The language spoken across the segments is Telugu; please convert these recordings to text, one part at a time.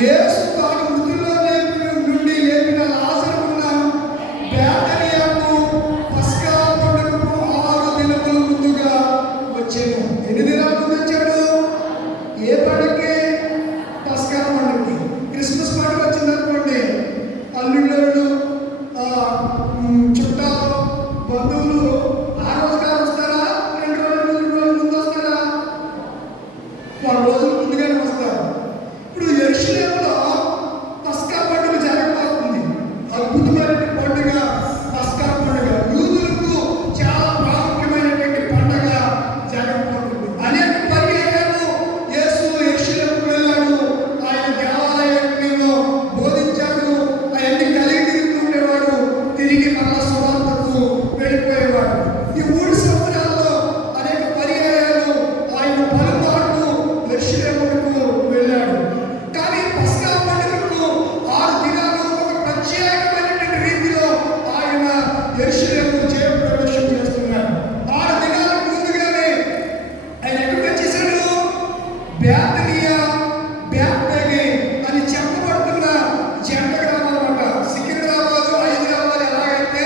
యేసు తాను మృతుల్లో నుండి లేపిన లాజరున్న బేతనియకు పస్కా పండుగకు 6 దినముల ముందుగా వచ్చాను. ఎన్ని దినాల ముందు వచ్చాడు? ఏ పండుగకి? పస్కా పండుగకి. క్రిస్మస్ పండుగ వచ్చిందనుకోండి, అల్లుళ్ళు, చుట్టాలు, బంధువులు ఆ రోజు కాదు వస్తారా? 2 రోజులు 3 రోజుల ముందు వస్తారా? 4 రోజుల ముందుగానే వస్తారు. ఇప్పుడు యెరూషలేములో పస్కా పండుగ జరగబోతుంది. అద్భుతమైన పండుగ పస్కా పండుగ. యూదులకు చాలా ప్రాముఖ్యమైనటువంటి పండుగ జరగబోతుంది. అనేక పర్యాయాలు యేసు యెరూషలేముకు వెళ్ళాడు. ఆయన దేవాలయంలో బోధించాడు. అవన్నీ కలిగి తిరుగుతూ ఉండేవాడు. తిరిగి మళ్ళా సువార్తకు వెళ్ళిపోయేవాడు. ఈ 3 సంవత్సరాల్లో అనేక పర్యాయాలు ఆయన పలుమార్లు యెరూషలేముకు వెళ్ళాడు. కానీ పస్కా పండుగకు 6 దినాలు ఒక ప్రత్యేకమైనటువంటి రీతిలో ఆయన యెరూషలేము జయప్రవేశం చేస్తున్నాడు. 6 దినాలకు ముందుగానే ఆయన ఎక్కడికి వచ్చేసాడు? బేతనియా, బేత్ఫగే అని చెప్పబడుతున్న జంట గ్రామాలు అన్నమాట. సికింద్రాబాద్, హైదరాబాద్ ఎలాగైతే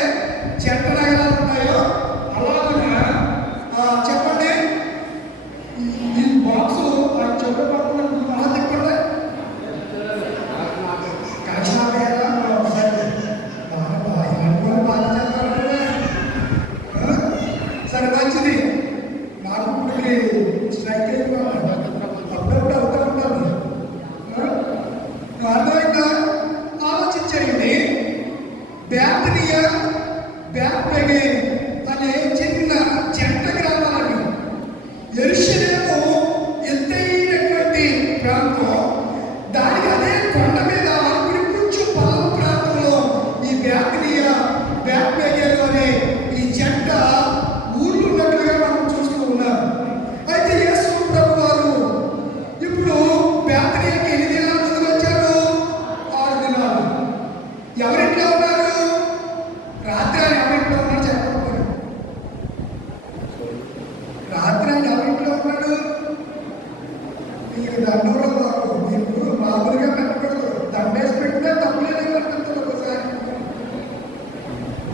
జంట నగరాలు ఉన్నాయో అలాగా చెప్పండి. ఈ బాక్స్ ఆయన చెప్పబడుతున్న బాగా తిప్పండి. కాకినాడ సరే, మంచిది. నాకు ఇప్పటికి స్ట్రైక్ అయిపోవాలి. అప్పుడప్పుడు అవుతూ ఉంటాను. అర్థమైందా? ఆలోచించండి. బేతనియా, బేత్ఫగే అనే చిన్న జంట గ్రామాలను. యెరూషలేము ఎత్తైనటువంటి ప్రాంతం. దానికి అదే కొండ మీద ఆనుకుని కొంచెం పొలం ప్రాంతంలో ఈ బేతనియా, బేత్ఫగే అనే ఈ జంట ఊళ్ళు ఉన్నట్లుగా మనం చూస్తూ ఉన్నాం. అయితే యేసు ప్రభు వారు ఇప్పుడు బేతనియాకి ఎన్ని దినాల ముందుకు వచ్చారు? 6 దినాలు. ఎవరింట్లో ఉన్నారు? రాత్రి ఆయన ఎవరింట్లో ఉన్నాడు చెప్పకపోయాడు. రాత్రి ఆయన ఎవరింట్లో ఉన్నాడు? మీకు దండూరం మీకు మామూలుగా పెట్టకూడదు. దండేసి పెట్టినా తప్పులేదే పెట్టదు ఒకసారి.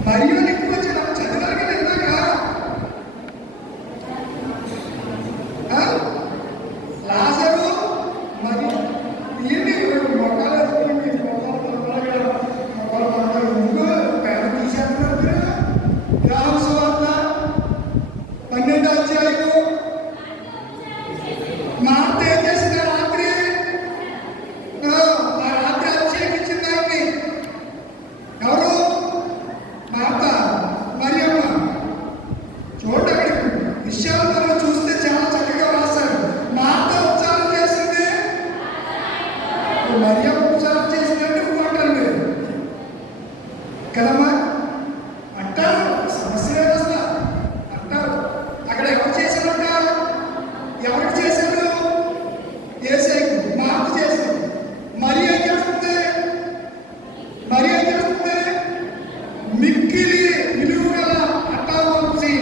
మరియు ఎక్కువ వచ్చి నాకు చదివారు కదా ఇందాక. లాజరు మరి ఏంటి మొక్కలు వేసుకుని మొక్కలు ముందు పేద తీసేస్తున్నారు. యోహాను సువార్త 12వ అధ్యాయము. మార్త ఏం చేసింది? రాత్రి అభిషేకించింది ఆయన్ని. ఎవరు? మార్త, మరియమ్మ. చూడండి, అక్కడికి విషయాలు మనం చూస్తే చాలా చక్కగా రాశారు. మార్త ఉపచారం చేసింది, మరియమ్మ ఉపచారం చేసినట్టు ఇంకోటండి కదమ్మా అంటారు. సమస్య లేదు అసలు అంటారు. అక్కడ ఎవరు చేశారంట? ఎవరికి చేశారు? యేసయ్యకు. మార్త చేసింది. మరి ఏం చేస్తుంది? మిక్కిలి విలువగల అట్టావంశి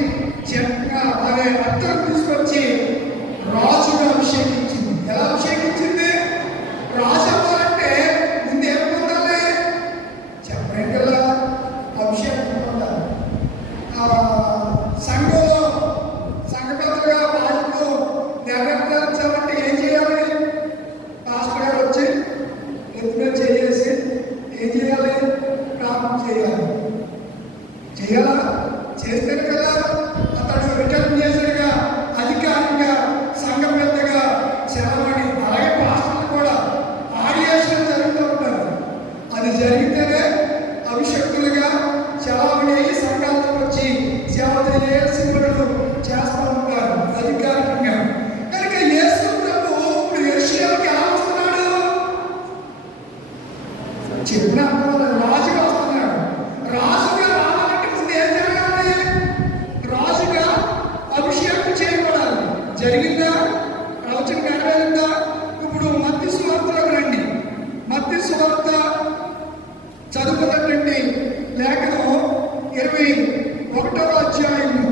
అనే అత్తను తీసుకొచ్చి రాజుగా అభిషేకించింది. ఎలా అభిషేకించింది? రాజు అవ్వాలంటే ముందు ఏం పొందాలి? చెప్పండి కదా, అభిషేకం పొందాలి. సంఘంలో సంఘపెద్దగా బాధ్యతలు నెరవేర్చాలంటే ఏం చేయాలి? పాస్టర్ గారు వచ్చి ఎత్తుగా చేసి ఏం చేయాలి? ప్రార్థన చేయాలి. చేయాలా? చేస్తేనే కదా అతడు రిటర్న్ చేసేగా అధికారిగా సంఘ పెద్దగా చలమని. అలాగే పాస్టర్లు కూడా ఆడియేషన్ జరుగుతూ ఉంటారు. అది జరిగితేనే అభిషక్తులుగా చలామణి అయ్యి సంఘాలకు వచ్చి సేవ చేయాల్సిన వాళ్ళు చేస్తూ ఉంటారు అధికారికంగా. కనుక యేసు ప్రభు ఇప్పుడు యెరూషలేముకి ఎలా వస్తున్నాడు? చెప్పిన రాజుగా వస్తున్నాడు. రాజుగా రావాలంటే ముందు ఏం జరగాలి? రాజుగా అభిషేకం చేయబడాలి. జరిగిందా? ప్రవచనం నెరవేరిందా? ఇప్పుడు మత్తయి సువార్తలోకి రండి. మత్తయి సువార్త చదువుకున్నటువంటి లేఖనం 21వ అధ్యాయము.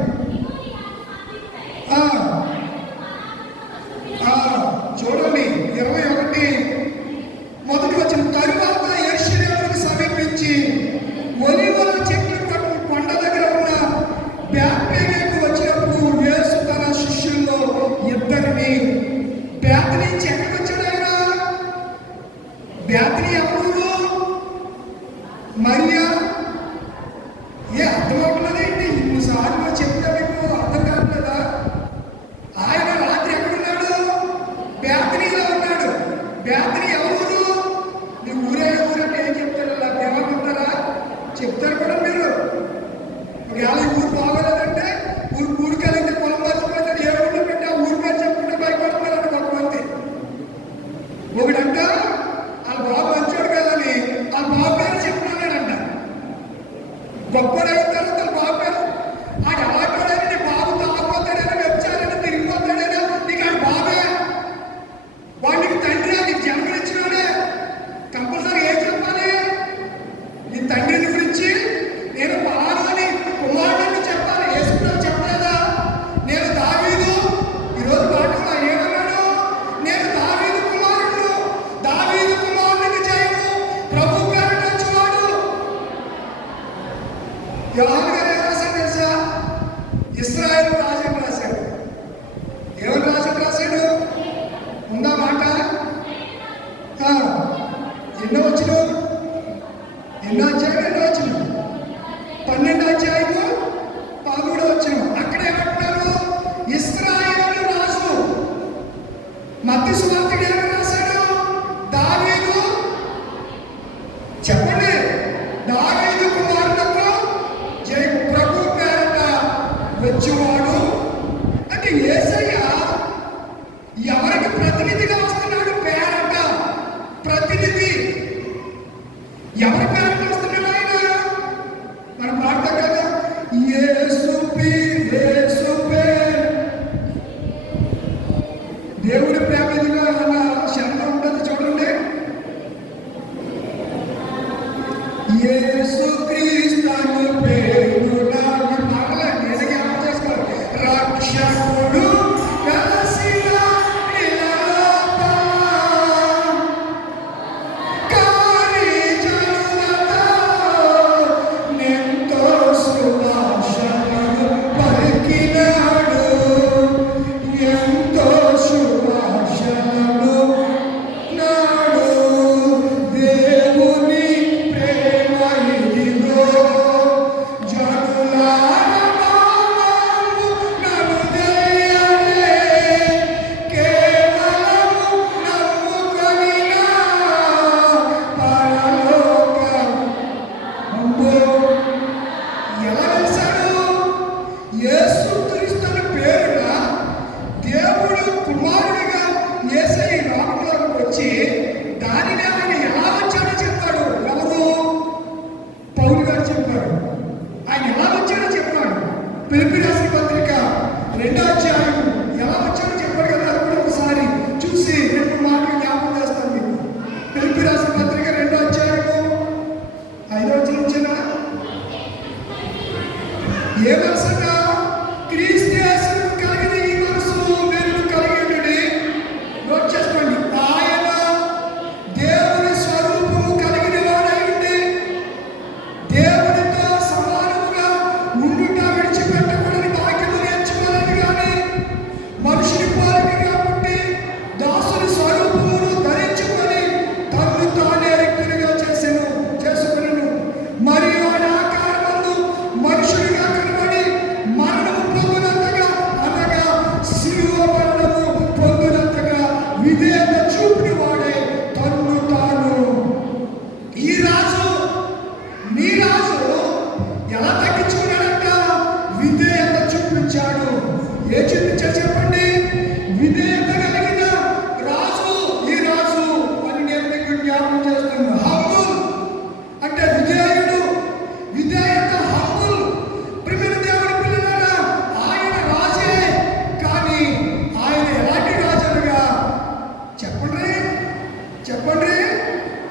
ఇస్రాయేల్ రాజుని రాశాడు. ఎవరు రాజుని రాశాడు? ఉందా మాట? ఎన్నో వచ్చిన ఎన్నో అధ్యాయం 12 అధ్యాయము 13 వచ్చిన అక్కడ ఏమంటున్నారు? ఇశ్రాయేలు రాజు మత్తయి సువార్తడు ఏమని రాశాడు? దావీదు, చెప్పండి, దావీదు కుమారులకు జై ప్రభు పేరట వచ్చేవాడు. అంటే యేసయ్య ఎవరికి ప్రతినిధిగా వస్తున్నాడు? పేరట ప్రతినిధి. ఎవరి పేరట వస్తున్నాడు ఆయన? మనం పాడతాం కదా, యేసు పేరు. దేవుడి ప్రేమ ఇదిగా అన్న శరణం ఉంటుంది చూడండి. యేసు క్రీస్తు పేరు నాకు పాటలే నేను జ్ఞాపకం చేసుకోవాలి. రక్షకుడు వెలసిన ఇలలోపల కారిజనులతో నెంతో సువాసనలు పలికినాడు. ఎంతో సువాసనలు నాడు. దేవుని ప్రేమ ఇదిగో జనులార నామము నన్ను తెలియలే. కేవలము నమ్ముకొనినా పరలోకం ఉందో. ఎలా వెలిశాడు? యేసుక్రీస్తు పేరున దేవుడు కుమారుడిగా యేసయ్య లోకంలోకి వచ్చి దానిని ఆయన ఎలా వచ్చాడో చెప్పాడు. ఎవరు? పౌలు గారు చెప్పాడు. ఆయన ఎలా వచ్చాడో చెప్పాడు. ఫిలిప్పీ రాసిన పత్రిక 2వ అధ్యాయం ఎలా వచ్చాడో చెప్పాడు కదా. అది కూడా ఒకసారి చూసి 2 మాటలు జ్ఞాపకం చేస్తాను మీకు. ఫిలిప్పీ రాసిన పత్రిక 2వ అధ్యాయము 5వ వచనం వచ్చినా ఏ మనసుగా క్రీస్తు యేసుకు కలిగిన ఈ మనసు మీరు కలిగి ఉండుడి. నోట్ చేసుకోండి. ఆయన దేవుని స్వరూపము కలిగిన వాడై ఉండి దేవునితో సమానముగా ఉండుట విడిచిపెట్టకూడని భాగ్యము నేర్చుకోలేదు. కానీ మనుషుని పోలికగా పుట్టి దాసుని స్వరూపమును ధరించుకొని తన్ను తానే రిక్తునిగా చేసుకునెను. మరియు ఆయన ఆకారమందు మనుషుడిగా కనబడి మరణము పొందినంతగా, అనగా శిలువ మరణము పొందినంతగా విధేయత చూపిన వాడే తన్ను తాను. ఈ రాజు, నీ రాజు ఎలా తగ్గించుకున్నాడంట? విధేయత చూపించాడు. ఏ చూపించాడు చెప్పండి? విధేయత కలిగిన రాజు ఈ రాజు అని నేను మీకు జ్ఞాపకం చేస్తున్నాను. హంబుల్ అంటే విధేయుడు. విధేయత హంబుల్. ప్రియమైన దేవుని పిల్లలారా, ఆయన రాజే. కానీ ఆయన ఎలాంటి రాజు అనగా చెప్పండి చెప్పండి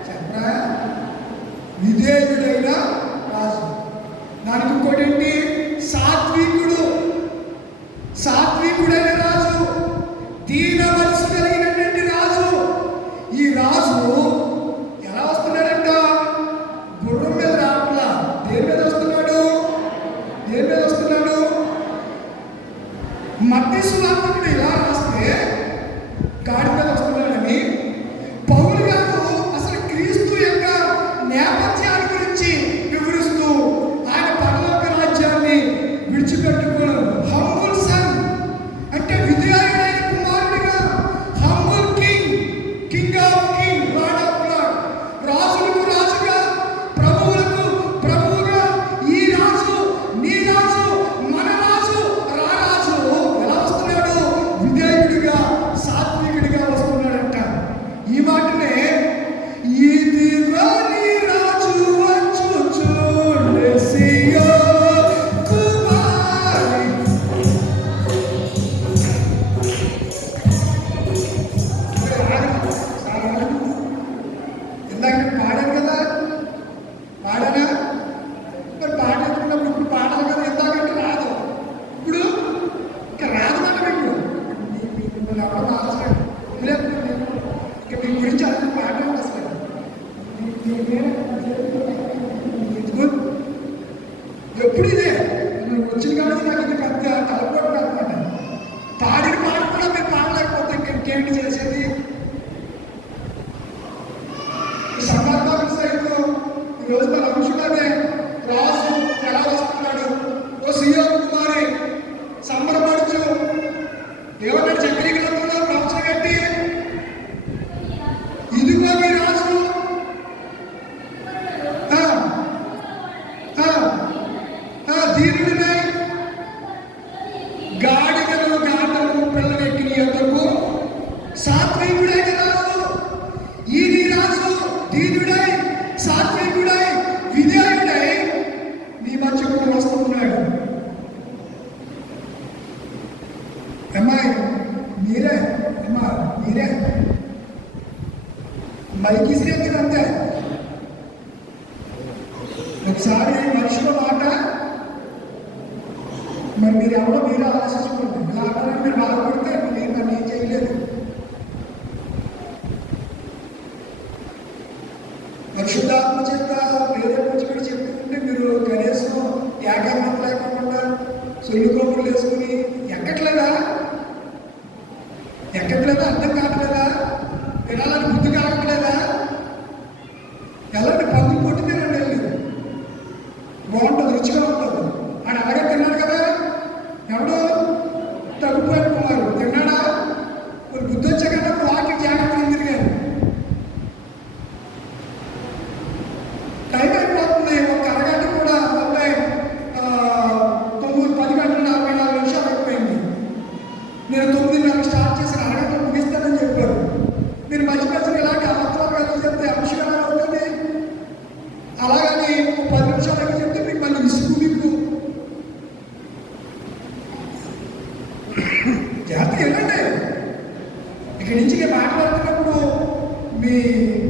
చెప్పరా? విధేయుడైన రాజు. దానికి ఇంకోటి ఏంటి? సాత్వికుడు. సాత్వికుడైన రాజు, దీన మనసు కలిగినటువంటి రాజు. ఈ రాజు ఎలా వస్తున్నాడంట? గుర్రం మీద రావట్లా. దేని మీద వస్తున్నాడు? దేని మీద వస్తున్నాడు? మత్తయి సువార్తకుడు ఇలా రాస్తే గాడి మీద వస్తున్నాడని పౌలు గారు అసలు క్రీస్తు యొక్క నేపథ్యాన్ని గురించి వివరిస్తూ ఆయన పరలోక రాజ్యాన్ని విడిచిపెట్టుకోవడం. హంబుల్ సన్ అంటే విధేయుడైన కుమారుడిగా. Humble king, king of king, lord of lord, రాజులకు రాజుగా, ప్రభువులకు ప్రభువుగా. ఈ రాజు, నీ రాజు, మన రాజు, రారాజు ఎలా వస్తున్నాడు? విధేయుడిగా, సాత్వికుడిగా వస్తున్నాడు. ఏమన్నాడు చక్రీ గ్రంథంలో ప్రవచన కట్టి, ఇదిగో నీ రాజు దీనుడినై గాడిదలు గాటలు పిల్లలెక్కి నీ యొద్దకు సాత్వికుడైన రాజు. ఈ నీ రాజు దీనుడై సాత్వికుడై విధేయుడై నీ మధ్యకు వస్తున్నాడు. అమ్మాయి మీరే, అమ్మా మీరే మైకి శ్రేణి అంతే. ఒకసారి మనుషుల మాట మరి మీరు ఎవరో మీరే ఆలోచించుకోండి. అలాగే మీరు బాధపడితే మీరు నన్ను ఏం చేయలేదు. పరిశుద్ధాత్మ చేత వేరే గురించి కూడా చెప్పుకుంటే మీరు కనీసం ఏకాగ్రత లేకుండా సొల్లు కోపులు వేసుకుని ఎక్కట్లేదా అర్థం కావట్లేదా? వినాలని బుద్ధి కావట్లేదా? ఎలాంటి పందులు కొట్టి తినండి వెళ్ళి, బాగుంటుంది, రుచిగా ఉంటుంది. ఆయన అలాగే తిన్నాడు కదా. ఎవడో తగ్గిపోయిన కుమారు తిన్నాడా? మరి బుద్ధి వచ్చాక వాటికి జాగ్రత్తగా తిరిగారు. టైం అయిపోతుంది. ఒక అరగంట కూడా అంటే 10 గంటల 44 నిమిషాలు అయిపోయింది. నేను 9:30 స్టార్ట్ చేసిన అరగంట ముగిస్తానని చెప్పారు. మీరు మధ్య మధ్యలో ఇలాంటి అర్థాలు చెప్తే అంశం ఎలా ఉంటుంది? అలాగని 10 నిమిషాలు అయితే చెప్తే మీకు మళ్ళీ విసుగు. మీకు జాగ్రత్త ఏంటంటే ఇక్కడి నుంచి నేను మాట్లాడుతున్నప్పుడు మీ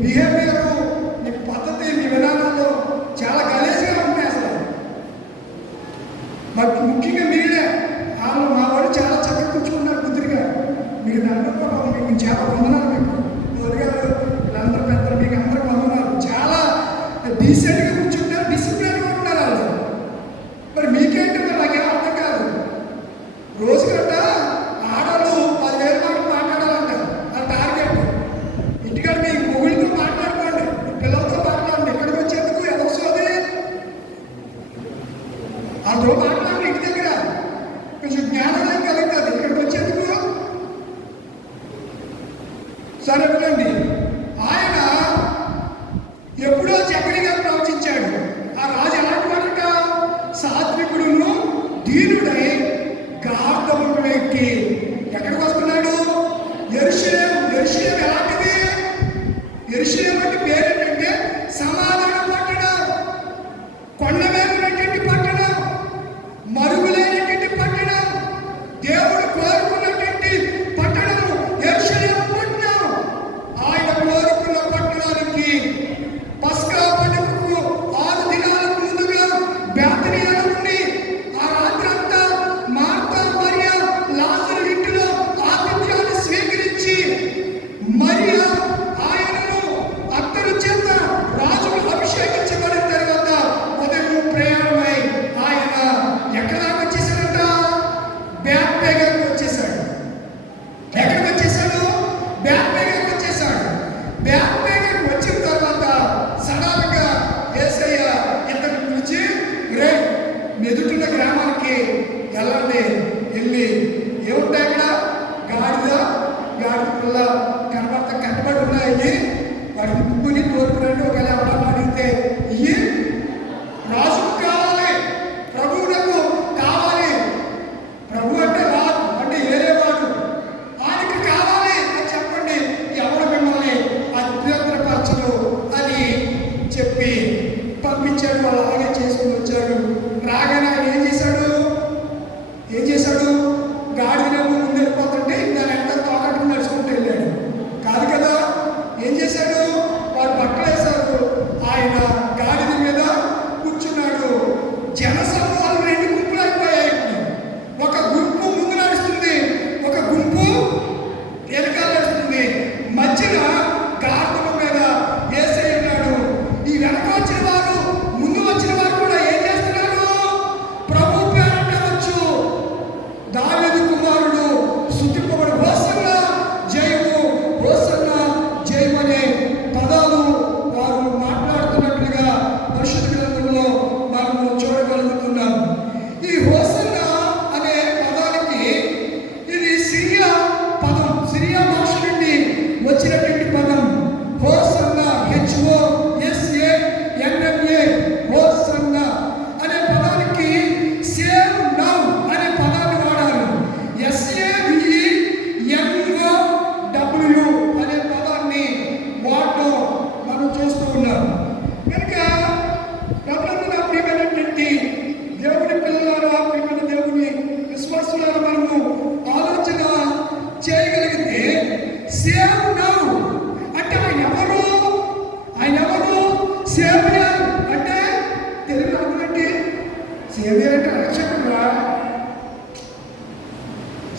బిహేవియర్, మీ పద్ధతి, మీ విధానాల్లో చాలా గలీజ్గా ఉంటాయి అసలు. మరి ముఖ్యంగా మీరే వాళ్ళు మా వాళ్ళు చాలా చక్కగా కూర్చుకున్నారు బుద్ధిగా. మీకు దండం, మీకు చాలా వందనాలు. మీకు గారు అందరూ పెద్దలు, మీకు అందరూ వందనాలు. చాలా డీసెంట్గా కూర్చుంటారు, డిసిప్లిన్గా ఉంటారు వాళ్ళు. మరి మీకేంటి? నాకేం అర్థం కాదు. రోజు గంట ఆడవాళ్ళు 10,000 మాటలు మాట్లాడాలంటారు. అది టార్గెట్. ఇంటికాడ మీ మొగుడితో మాట్లాడుకోండి, పిల్లలతో మాట్లాడండి. ఇక్కడికి వచ్చేందుకు ఎదవసోది అందులో మాట్లాడండి. ఇంటి దగ్గర కొంచెం జ్ఞానోదయం కలుగుతుంది. ఇక్కడికి వచ్చేందుకు సరే వినండి. ఆయన ఎప్పుడో చక్రిగా ప్రవచించాడు. ఆ రాజు ఎలాంటి వాడట? సాత్వికుడును దీనుడై గార్ధములను ఎక్కి ఎక్కడికి వస్తున్నాడు? యెరూషలేము. యెరూషలేము ఎలాంటిది? యెరూషలేము అంటే పేరు ఏంటంటే సమాధాన పట్టణం, కొండ మీద ఉన్నటువంటి పట్టణం, మరుగులేనటువంటి పట్టణం, దేవుడు కోరుకున్నటువంటి పట్టణం యెరూషలేము పట్టణం. ఆయన కోరుకున్న పట్టణానికి పస్కా పండుగకు 6 దినాలకు ముందుగా బేతనియలో నుండి ఆ రాత్రంతా మార్తా, మరియా, లాజరు ఇంటిలో ఆతిథ్యాన్ని స్వీకరించి మరియా ఆయనను అత్తరు చేత రాజుకు అభిషేకించబడిన తర్వాత ఉదయం ప్రయాణమై ఆయన ఎక్కడ దాకా వచ్చేసాడంట? బేత్పేగకు వచ్చేసాడు. ఎక్కడికి వచ్చేసాడు? బేత్పేగకు వచ్చేసాడు. బేత్పేగకు వచ్చిన తర్వాత సడన్గా యేసయ్య ఇతను పిలిచి, రే మెదుటున్న గ్రామానికి వెళ్ళండి. వెళ్ళి ఏముంటాయి అక్కడ? గాడిద పిల్ల కనబడి ఉన్నాయి. వాడిని ముగ్గుని తోడుకురండి. ఒకవేళ ఎవరన్నా అడిగితే ఇయ్యి, రాజుకు కావాలి, ప్రభువులకు కావాలి. ప్రభు అంటే రాజు అంటే ఏలేవాడు, ఆయనకి కావాలి అని చెప్పండి. ఎవరు మిమ్మల్ని అభ్యంతరపరచరు అని చెప్పి పంపించాడు. వాళ్ళు అలాగే చేసుకుని వచ్చాడు. రాగానే ఆయన ఏం చేశాడు?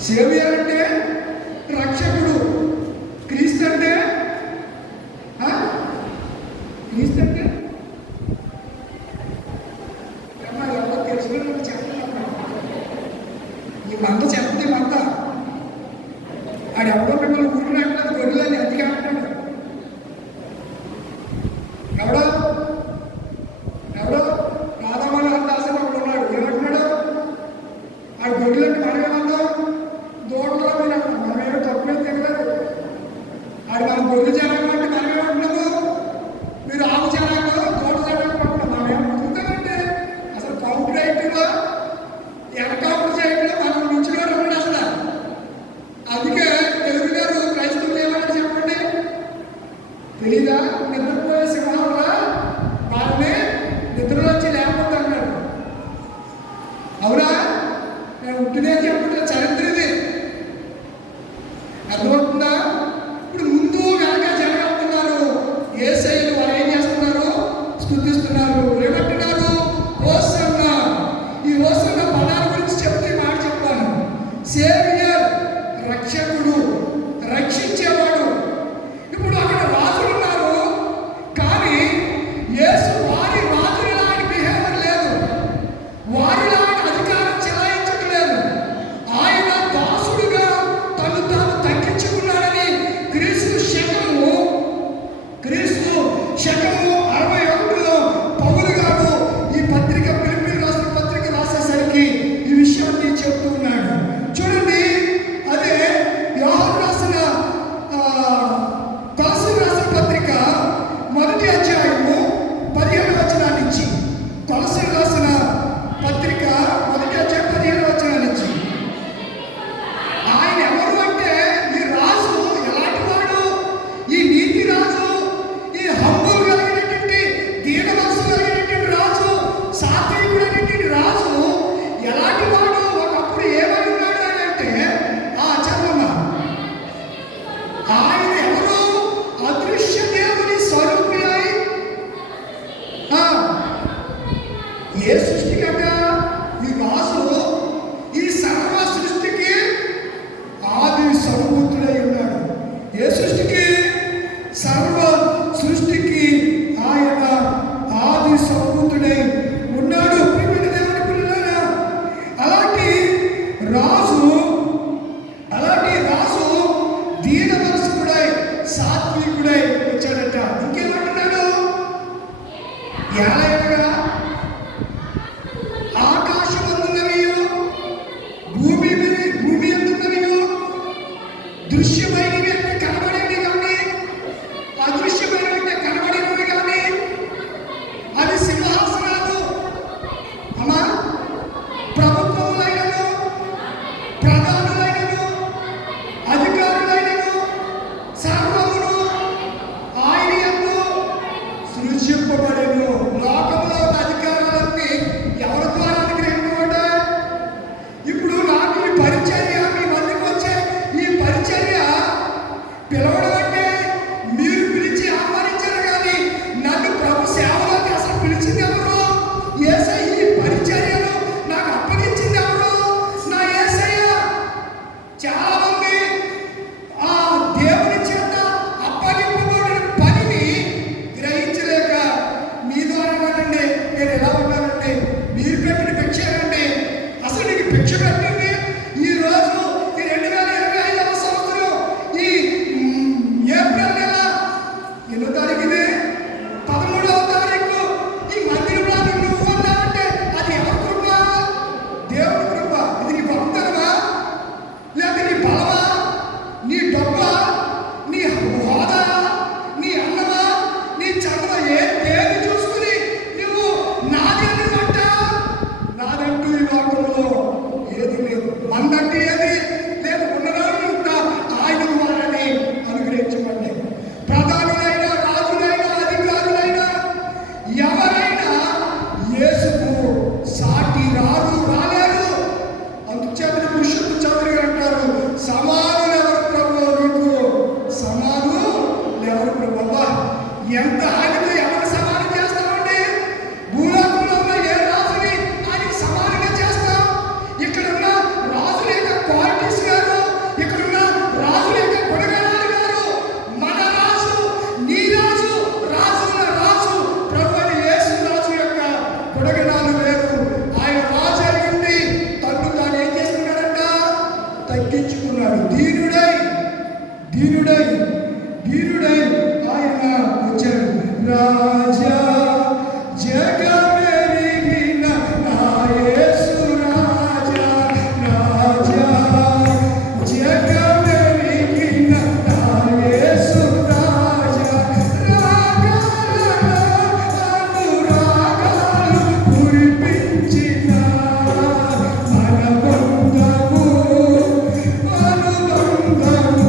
సేవియర్ అంటే రక్షకుడు. క్రీస్తు అంటే క్రీస్తు అంటే ఎవరో తెలుసుకుని చెప్పలేదు. ఈ మంత చెప్పండి, మంత ఆడు ఎవడో మిమ్మల్ని ఊరినట్లేదు, గొడ్లని అందుకే అంటున్నాడు. ఎవడో ఎవడో రాధామణి దాసం అక్కడ ఉన్నాడు. ఏమంటున్నాడు? ఆడు గొడ్లని మనమేమన్నాం, దూడలో మీరు మనమేమో తక్కువ తినలేదు. ఆడు మన గొడ్లు జనాలంటే మనమేమంటున్నాము, మీరు ఆవు జనాలు తోట జనాలు పట్టుకున్నాం. మనమేమో పుట్టుతామంటే అసలు కౌంటర్ రైట్లో ఎన్కౌంటర్ చేయట్లో మనం నుంచుగా ఉన్నాడు అసలు. అందుకే తెలుగు గారు క్రైస్తవులు ఏమన్నా చెప్పండి, తెలీదా? నిద్రపోయే సింహాలుగా వాళ్ళని నిద్రలోంచి లేకపోతే అన్నాడు. అవునా? నేను ఉంటుందే చెప్పుకుంటే చరిత్ర ఇది. అర్థమవుతుందా? ఇప్పుడు ముందు కనుక జరగవుతున్నారు యేసయ్యను వారు ఏం చేస్తున్నారు? స్తుతిస్తున్నారు. ఏమంటున్నారు? హోసన్నా. ఈ హోసన్న పదాల గురించి చెప్తే మాట చెప్పాను. సేవియర్, రక్షకుడు, రక్షించేవాడు. ఇప్పుడు అక్కడ రాజులు ఉన్నారు, కానీ యేసు వారి రాజులాంటి బిహేవియర్ లేదు, వారిలాంటి అధికారం చెలాయించట్లేదు. ఆయన దాసుడుగా తను తాను తగ్గించుకున్నాడని క్రీస్తు శకము 61లో పౌలు గారు ఈ పత్రిక, ఫిలిప్పీయులకు రాసిన పత్రిక రాసేసరికి ఈ విషయాన్ని చెప్తూ ఉన్నాడు. చూడండి, అదే యోహాను రాసిన కొలస్సీయులకు రాసిన పత్రిక 1వ అధ్యాయము 15వ వచనాన్ని నుంచి. కొలస్సీయులకు రాసిన పత్రిక 1వ అధ్యాయం 15వ వచనాన్ని నుంచి. ఆయన ఎవరు అంటే ఈ రాజు ఎలాంటి వాడు? ఈ నీతి రాజు, ఈ హంబుల్ కలిగినటువంటి, దీన మనసు కలిగినటువంటి రాజు, సాత్వికుడైనటువంటి రాజు ఎలాంటి వాడు? ఒకప్పుడు ఏమై ఉన్నాడు అని అంటే చదవమ్మా. ఆయన ఎవరు? అదృశ్య దేవుని స్వరూపుడై ఏ సృష్టికట ఈ రాజు ఈ సర్వ సృష్టికి ఆది సంభూతుడై ఉన్నాడు. ఏ సృష్టికి? సర్వ సృష్టికి ఆయన ఆది సంభూతుడై ఉన్నాడు. ప్రియమైన దేవుని పిల్లలారా, అలాంటి రాజు దీన మనసుకుడై సాత్వికుడై వచ్చాడట. ఇంకేమంటున్నాడు? ఏలయనగా ఆకాశమందున్నవియు భూమి అందున్నవియు దృశ్యమైనవి అంటే కనబడేవి కానీ అదృశ్యమైనవి అంటే కనబడినవి కానీ అది సింహాసనాలు, అమ్మా, ప్రభుత్వములైనను, ప్రధానులైనను, అధికారులైనను సర్వమును ఆయన యందు సృజింపబడెను. లోకంలో ఉన్న అధికారాలన్నీ ఎవరి ద్వారా అనుగ్రహింపబడ్డాయి? ఇప్పుడు నాకు ఈ పరిచర్య, మీ మందికి వచ్చే ఈ పరిచర్య పిలవడం అంటే మీరు పిలిచి ఆహ్వానించారు, కానీ నన్ను ప్రభు సేవలోకి అసలు పిలిచింది ఎవరు? యేసయ్య. ఈ పరిచర్యను నాకు అప్పగించింది ఎవరు? నా యేసయ్య. చాలా మంది ఆ దేవుని చేత అప్పగింపబడిన పనిని గ్రహించలేక మీ ద్వారా కాదండి, నేను ఎలా ఉన్నానండి, మీరు పెట్టిన భిక్షేనండి, అసలు నీకు భిక్ష పెట్టండి. ఈ రోజు ఈ 2025వ సంవత్సరం ఈ ఏప్రిల్ నెల ఎన్నో తారీఖుది? 13వ తారీఖు. ఈ మందిరంలో నువ్వు ఉన్నావంటే అది ఎవరి కృప? దేవుని కృప. ఇది నీ గొప్పతనమా? లేదా నీ బలమా? నీ డబ్బా? నీ హోదా? నీ అన్నమా? నీ చదువు? దేన్ని చూసుకుని నువ్వు నాది అని అంటా? నాదంటూ ఈ లోకంలో ఏది లేదు. మందంటే ఏది లేదు. ఉన్నదాన్ని ఉంటా ఆయన ద్వారానే అనుగ్రహించబడ్డాయి. ప్రధానులైన, రాజులైన, అధికారులైన ఎవరైనా యేసుకు సాటి రాలేరు. అందుచేత పురుషుడు చౌదరి అంటారు, సమానులు ఎవరు ప్రభు? నీకు సమానులు ఎవరు ప్రభు? ఎంత ఆయనతో ఎవరు సమానం చేస్తామండి? భూలోకంలో ఉన్న ఏ రాజుని ఆయనకి సమానంగా చేస్తాం? ఇక్కడ ఉన్న రాజుల యొక్క క్వాలిటీస్ తగ్గించుకున్నాడు. దీనుడై దీనుడై దీనుడై ఆయన వచ్చాడు. రాజా జగమెరిగిన నా యేసు రాజా, రాజా జగమెరిగిన నా యేసు రాజా, రాగాల అనురాగాలు కురిపించిన మనబంధము అనుబంధము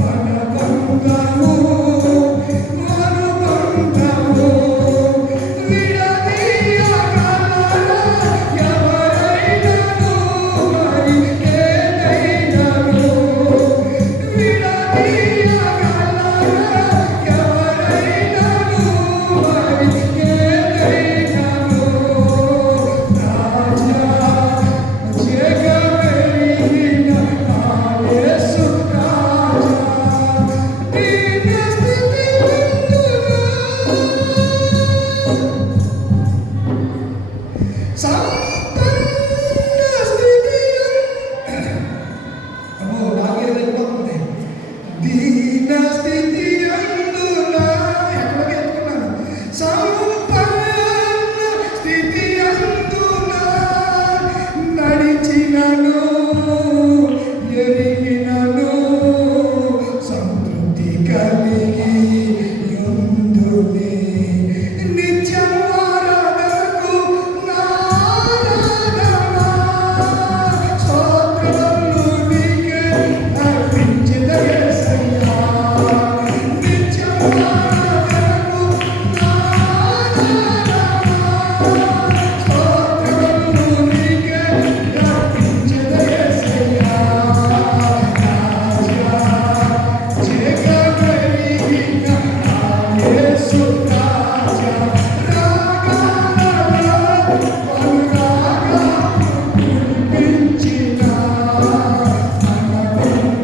మనబంధము అనుబంధము విడదీయగలరా ఎవరైనను మరి ఏదైనను, విడదీయగలరా ఎవరైనను మరి ఏదైనను, రాజా జగమెరిగిన నా యేసు రాజా, దీన స్థితి సంపన్న స్థితి అమ్మో నాకే వెళ్ళిపోతుంది. దీన స్థితి అందునా ఎక్కడికి వెళ్తున్నాను. సంపన్న స్థితి అందునా నడిచినను ఎరిగినను సంతృప్తి కలిగి యుందునే నిత్యం ఆరాధనకు నారాధన స్తోత్రములు నీకే అర్పించెద యేసయ్యా, నిత్యం ఆరాధనకు నారాధన స్తోత్రములు నీకే అర్పించెద యేసయ్యా, రాజా జగమెరిగిన నా యేసు రాజా, రాగాల అనురాగాలు కురిపించిన మనబంధము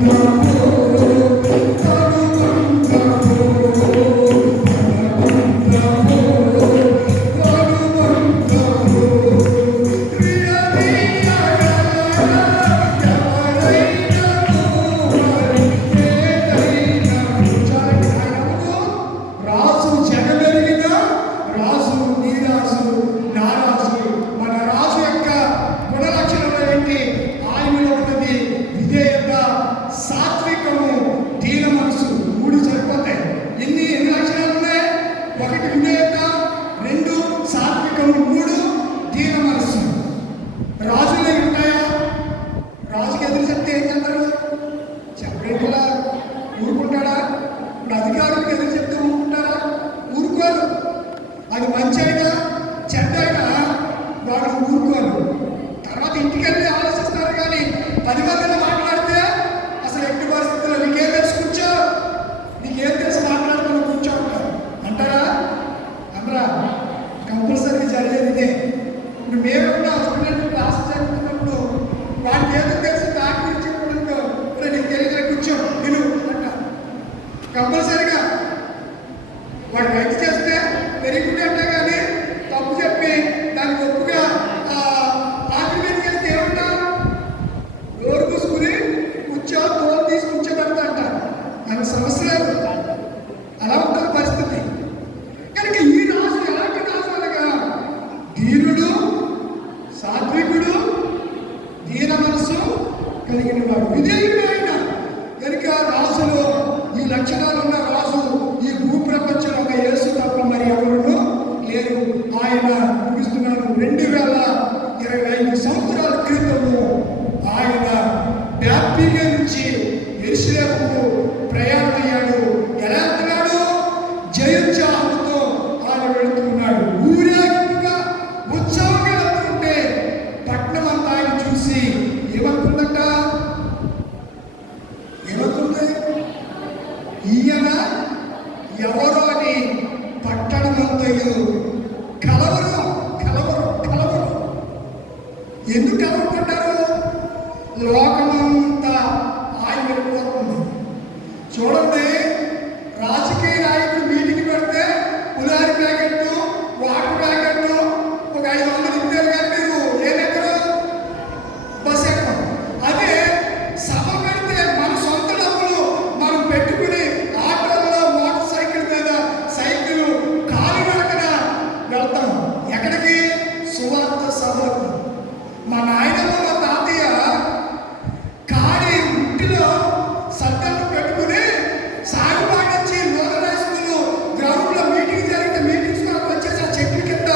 అనుబంధము విడదీయగలరా ఎవరైనను మరి ఏదైనను. రాజు జగమెరిగిన రాజు, నీ రాజు నా రాజు. మన రాజు యొక్క గుణలక్షణాలు ఏంటి? ఆయనలో ఉన్నది విధేయత, సాత్వికము, దీన మనసు. మూడు సరిపోతాయి. ఎన్ని లక్షణాలు ఉన్నాయి? ఒకటి విధేయత, రెండు సాత్వికము, మూడు దీన మనసు. రాజులే ఉంటాయా? రాజుకి ఎదురు చెప్తే ఏం చేస్తారు? చెప్పేలా ఊరుకుంటాడా? ఇప్పుడు అధికారులకు ఎదురు చెప్తే ఊరుకుంటారా? ఊరుకోరు. అది మంచి అయినా చెడ్డ అయినా వాడు ఊరుకోరు. తర్వాత ఇంటికి వెళ్ళి ఆలోచిస్తారు. కానీ 10 మందిలో మాట్లాడితే అసలు ఎట్టి పరిస్థితుల్లో నీకేం తెలుసు కూర్చో, నీకేం తెలుసు మాట్లాడుకుని కూర్చో అంటారు. అంటారా? అనరా? కంపల్సరీ జరిగేది ఇదే. ఇప్పుడు మేము కూడా స్టూడెంట్ క్లాస్ జరుగుతున్నప్పుడు వాడికి ఏదో తెలిసి దాటి గురించి చెప్పడంతో నీకు తెలియదు కూర్చో విను అంటారు. కంపల్సరీగా వాడు రైట్ చేస్తే వెరీ గుడ్ అంటే కానీ తప్పు చెప్పి దానికి ఒప్పుగా ఆఖరి మీదకి వెళ్తే ఏమంటా? డోర్ కూసుకుని కూర్చో, తోలు తీసి కూర్చోబెడతా అంటారు. నాకు సమస్య లేదు. అలా ఉంటుంది పరిస్థితి. కనుక ఈ రాజు ఎలాంటి రాజు అనగా ధీరుడు, సాత్వికుడు, దీన మనసు కలిగిన వాడు, విధేయుడు ఆయన. కనుక రాజులో ఈ లక్షణాలు ఉన్న రాజు ఈ భూప్రపంచంలో ఒక యేసు తప్ప మరి ఎవరును లేరు. ఆయన ముగిస్తున్నాడు. 2025 సంవత్సరాల క్రితము ఆయన బ్యాప్టిగా నుంచి యెరూషలేముకు ప్రయాణమయ్యాడు. ఎలా వెళ్తున్నాడు? జయోత్సాహంతో ఆయన వెళుతున్నాడు. ఊరేగింపుగా ఉత్సవంగా వెళ్తుంటే పట్టణం అంతా ఆయన చూసి ఏమనుకుందట? ఏమవుతుంది? ఈయన ఎవరో అని పట్టణమంతయు కలవరు కలవరు కలవరు. ఎందుకు కలవకుంటారు? లోకమంతా ఆయన వెళ్ళిపోతుంది. చూడండి, రాజకీయ నాయకుడు మీటింగ్ పెడితే ఉదారి ప్యాకెట్, వాటర్ ప్యాకెట్ ఒక 500 ఇస్తారు. కానీ మీరు ఏమెక్కరు? బస్ ఎక్కరు. అదే సత్యాన్ని పెట్టుకుని సాగుబాటించి నూతన హై స్కూల్ గ్రౌండ్ లో మీటింగ్ జరిగితే మీటింగ్స్ కొరకు వచ్చేసి ఆ చెట్ల కింద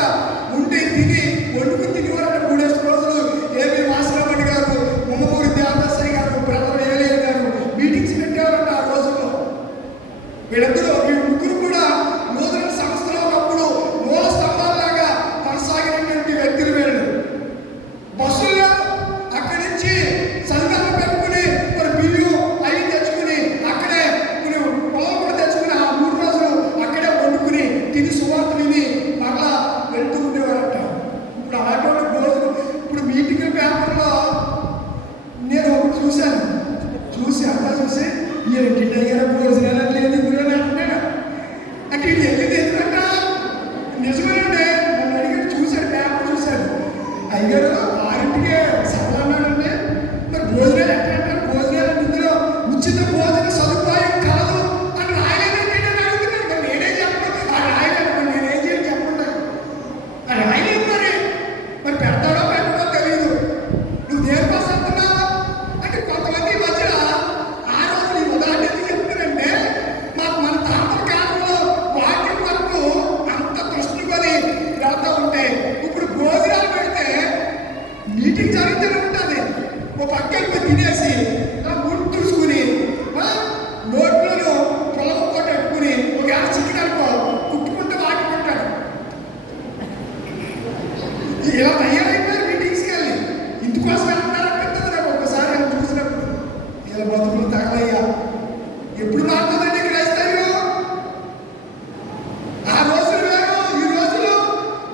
ఉండి తిని వండుకుని తినేవారంటే 3 రోజులు. ఏబి వాసరామణి గారు, ముమ్మూరి దేవదాసయ్య గారు, బ్రదర్ ఏలియా గారు మీటింగ్స్ పెట్టేవారంట ఆ రోజుల్లో. వీళ్ళ ముగ్గురు కూడా నూతన సంస్థలో ఉన్నప్పుడు మూల స్తంభాలలాగా కొనసాగినటువంటి వ్యక్తులు వీళ్ళు. బస్సుల్లో అక్కడి నుంచి సంఘాలు పెట్టుకుని మరి బియ్యం అవి తెచ్చుకుని అక్కడే పొలం కూడా తెచ్చుకుని ఆ 3 రోజులు అక్కడే వండుకుని తిని సువార్త విని మరలా వెళ్తూ ఉండేవారట. ఇప్పుడు అలాంటి రోజులు ఇప్పుడు మీటింగ్ పేపర్లో నేను ఒకటి చూశాను. చూసి ఏంటి అయ్యారా భోజనాలు లేదు ఇందులోనే అంటున్నాడు. అంటే ఇది వెళ్ళింది ఎందుకంట నిజమేనండి. నన్ను అడిగారు, చూశాడు పేపర్ చూశాడు. అయ్యారు 6ంటికే సభలు అన్నాడండి. మరి భోజనాలు ఎట్లా అంటారు? భోజనాలు ఇందులో ఉచిత భోజన సదుపాయం కాదు అని రాయలేదంటే నేను అడుగుతున్నాను. మరి నేనేం చెప్పను, ఆ రాయలేదు. మరి నేనేం చేయాలి చెప్పండి. అది రాయలేదు. మరి పెడతాడో పెట్టడో తెలియదు. నువ్వు దేనికోసం అంటున్నావు అంటే కొంతమంది ఈ మధ్య ఆ రోజు ఈ ఉదాహరణ ఎందుకు చెప్తున్నానంటే మన తాతల కాలంలో వాటి వరకు అంత దృష్టికొని వెళ్తూ ఉంటే ఇప్పుడు భోజనాలు పెడితే మీటింగ్ జరుగుతూనే ఉంటుంది. ఒక పక్కన తినేసి ముట్టు చూసుకుని నోట్లను పొలం కొట్టుకుని ఒక చికెన్ అనుకో కుట్టుకుంటూ వాడుకుంటాడు. ఇలా తయారైపోయారు మీటింగ్స్కి వెళ్ళి. ఇందుకోసం వెళ్తున్నారనిపిస్తుంది నాకు ఒకసారి అని చూసినప్పుడు. ఇలా బతుకులు తగలయ్యా ఎప్పుడు మారుతుందండి క్రైస్తవ్యం? ఆ రోజులు వేరు, ఈ రోజులు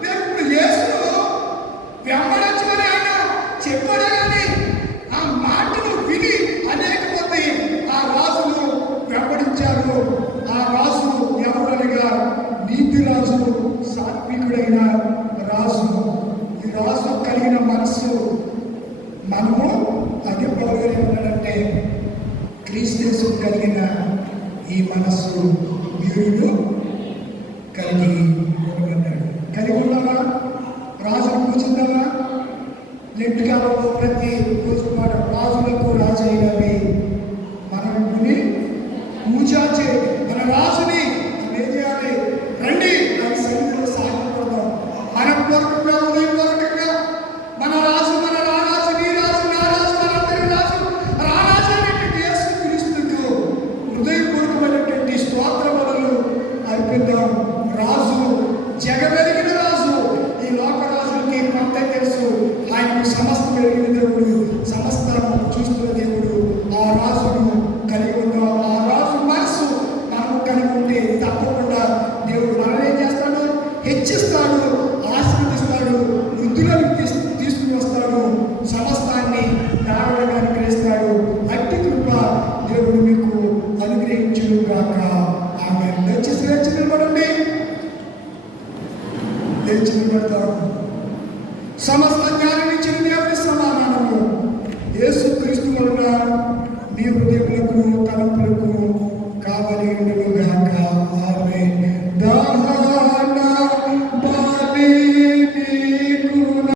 వేరు. ఇప్పుడు యేసును వెంబడించమని ఆయన చెప్పాడే కానీ ఆ మాటను విని అనేక మంది ఆ రాజును వెంబడించారు. ఆ రాజు ఎవరనగా నీతి రాజు, సాత్వికుడైన రాజు. ఈ రాజు కలిగిన మనస్సు మనము అదే పౌరులు ఏమన్నాడంటే క్రీస్తు కలిగిన ఈ మనస్సు వీరుడు కలిగి ఉండమన్నాడు. కలిగి ఉన్నామా? రాజును పూజిద్దామా? లెఫ్ట్ కాలంలో ప్రతి రోజు పాటు రాజులకు రాజు అయినవి మనం పూజ చేయాలి. మన రాజుని మనం ఏం చేయాలి? రండి దాని సన్నిధిలో సాగిపోదాం. మనపూర్వకంగా ఉదయపూర్వకంగా మన రాజు, మన రారాజు, నీ రాజు, నా రాజు, మనందరి రాజు, రారాజు అనేటువంటి యేసు క్రీస్తుకు హృదయపూర్వకమైనటువంటి స్తోత్రములు అర్పిద్దాం. రాజు జగమెరిగిన రాజు. ఈ లోక రాజులకి కొంత తెలుసు. ఆయనకు సమస్తం ఎరిగిన దేవుడు, సమస్తం చూస్తున్న దేవుడు. ఆ రాజును కలిగి ఉందాం. ఆ రాజు మనసు మనము కలిగి ఉంటే తప్పకుండా దేవుడు మనం ఏం చేస్తాడు? హెచ్చిస్తాడు, ఆశీర్వదిస్తాడు, వృద్ధులను తీసుకుని వస్తాడు, సమస్తాన్ని దారుణంగా అనుగ్రహిస్తాడు. అట్టి కృప దేవుడు మీకు అనుగ్రహించును గాక. ఆమె లేచి నిలబడండి. లేచి నిలబడతాం. సమస్త జ్ఞానం ఇచ్చిన దేవుని సమాధానము యేసు క్రీస్తు వలన మీ హృదయం